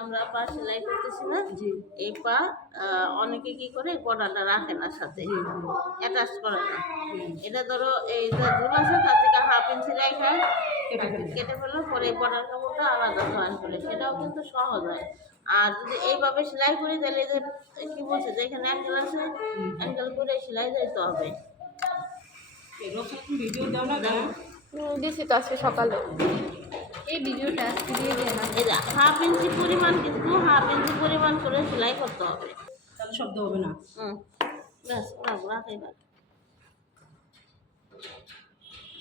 আমরা পা সেলাই করতেছি না এই পা অনেকে কি করে বর্ডারটা রাখে না সাথে। অ্যাটাচ করে না। এটা ধরো এই যে ঝুল আছে তার থেকে হাফ ইঞ্চি রাখা কেটে ফেলি কেটে ফেলো পরে বর্ডার কাপড়টা আলাদা জয়েন করে। সেটাও কিন্তু সহজ হয়। আর যদি এইভাবে সেলাই করি তাহলে এই যে কি বলছে যে এখানে অ্যাঙ্গেল আছে? অ্যাঙ্গেল করে সেলাই দিতে হবে। ভিডিও দাও না দিছি তো আজকে সকালে। এই ভিডিওটা আজকে দিয়ে না এই হাফ ইঞ্চি পরিমাণ কিন্তু হাফ ইঞ্চি পরিমাণ করে সেলাই করতে হবে। তাহলে শব্দ হবে না। হুম ব্যাস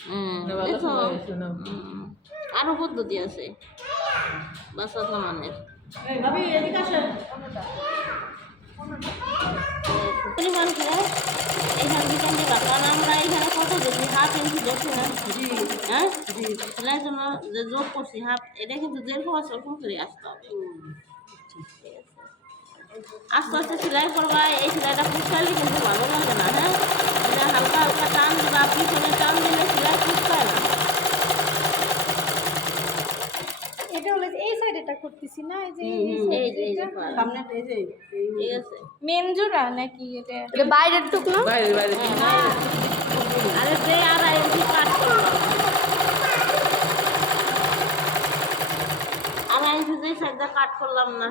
হুম দেখো। হুম, আরও পদ্ধতি আছে। বাসা থামানের এই ভাবি এদিকে আসেন। পরিমাণ করে দিবা কারণ আমরা এখানে কত দেখি? হাফ ইঞ্চি দেখি না? হ্যাঁ? সেলাই জন্য যে যোগ করছি হাফ এটা কিন্তু যেরকম আছে ওরকম করে আসতে হবে। আস্তে আস্তে সেলাই করবা এই সেলাইটা ফুসকালে কিন্তু ভালো লাগে না হ্যাঁ? হালকা হালকা টান দেবা পিছনে টান দিলে সেলাই ফুসকায় না এটা হলো যে এই করতেছি না এই যে এই এই যে এই যে এটা। এই যে ঠিক আছে। মেন জোড়া নাকি এটা? এটা বাইরের টুক না বাইরে বাইরে হ্যাঁ, হ্যাঁ। আরে যে আর ইঞ্চি কাট করলাম আর ইঞ্চি যে সাইডটা কাট করলাম না।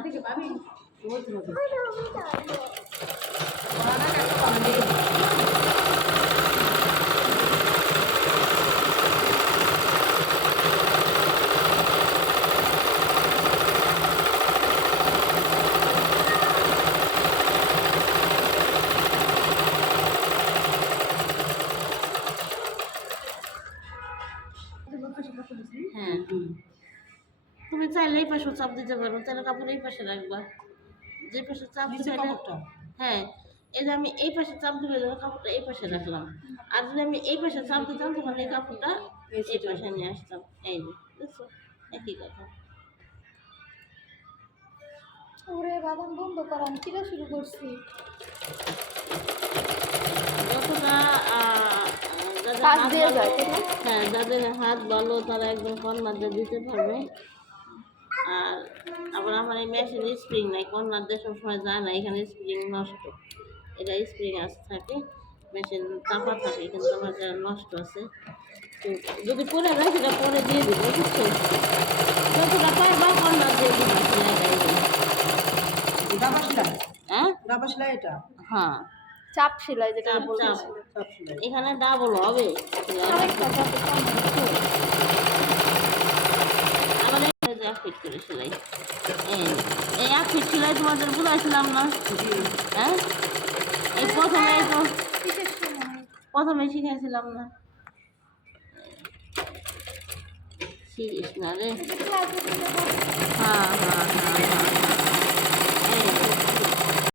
তুমি চাইলে এই পাশে চাপ দিতে পারো তাহলে কাপড় এই পাশে রাখবা। যে পাশে চাপ কাপড়টা। হ্যাঁ এই যে আমি এই পাশে চাপ দিলে তখন কাপড়টা এই পাশে রাখলাম। আর যদি আমি এই পাশে চাপ দিতাম তখন এই কাপড়টা এই পাশে নিয়ে আসতাম। এই যে বুঝছ একই কথা। ওরে বাদাম বন্ধ করা আমি কিরা শুরু করছি? যতটা যাদের হাত না? হ্যাঁ হাত ভালো তারা একদম কর্নার দিয়ে দিতে পারবে। আবার আমার এই মেশিন স্প্রিং নাই কর্নার দিয়ে সবসময় যায় না এখানে স্প্রিং নষ্ট। এটা স্প্রিং আস থাকে মেশিন চাপা থাকে কিন্তু আমার যা নষ্ট আছে। তো যদি পরে যায় সেটা পরে দিয়ে দিব বুঝছ? যতটা পারবা কর্নার দিয়ে দিবা সেলাইটা এই দাবা সেলাই? হ্যাঁ? দাবা সেলাই এটা? হ্যাঁ। চাপ সেলাই যেটা এখানে ডাবল হবে সেলাই। আরেকটা কত কম হচ্ছে। আমাদের এই যে এক ফিট করে সেলাই এই এক ফিট সেলাই তোমাদের বুঝাইছিলাম না? হ্যাঁ? এই প্রথমে তো প্রথমে শিখাইছিলাম না। শিখিস না রে। ক্লাসে দিলে হ্যাঁ হ্যাঁ।